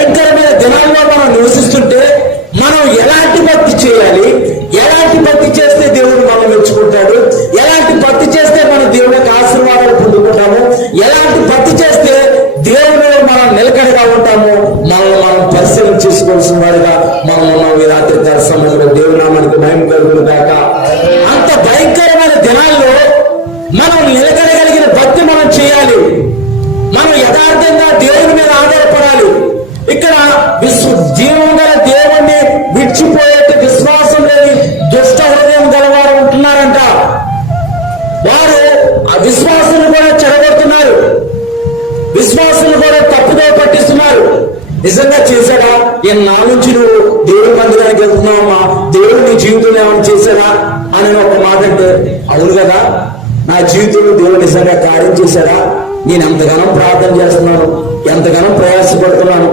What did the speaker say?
భయంకరమైన దినాల్లో మనం నివసిస్తుంటే మనం ఎలాంటి భక్తి చేయాలి, ఎలాంటి భక్తి చేస్తే దేవుడు మనం మెచ్చుకుంటాడు, ఎలాంటి భక్తి చేస్తే మనం దేవుడి యొక్క ఆశీర్వాదాలు పొందుకుంటాము, ఎలాంటి భక్తి చేస్తే దేవుడు మనం నిలకడగా ఉంటాము, మనం పరిశీలన చేసుకోవాల్సిన వాడిగా మనం ఉన్నాం. ఈ రాత్రి కాల సమయంలో దేవుడు నామానికి భయం కలుగును గాక. అంత భయంకరమైన దినాల్లో మనం నిలకడగలిగిన భక్తి మనం చేయాలి. మనం యథార్థంగా దేవుడి మీద ఆధారపడాలి. ఇక్కడ జీవం గల దేవుణ్ణి విడిచిపోయేట్టు విశ్వాసం లేని దుష్ట హృదయం గలవారు ఉంటున్నారంట. వారు ఆ విశ్వాసాన్ని కూడా చెడగొడుతున్నారు, విశ్వాసాన్ని కూడా తప్పుదో పట్టిస్తున్నారు. నిజంగా చేశాడా? నా నుంచి నువ్వు దేవుడి మందిరానికి వెళ్తున్నావమ్మా, దేవుడు నీ జీవితంలో ఏమైనా చేశాడా అని ఒక మాట అంటే, అవును కదా, నా జీవితంలో దేవుడు నిజంగా కార్యం చేశాడా, నేను ఎంతగానో ప్రార్థన చేస్తున్నాను, ఎంతగానో ప్రయాసపడుతున్నాను,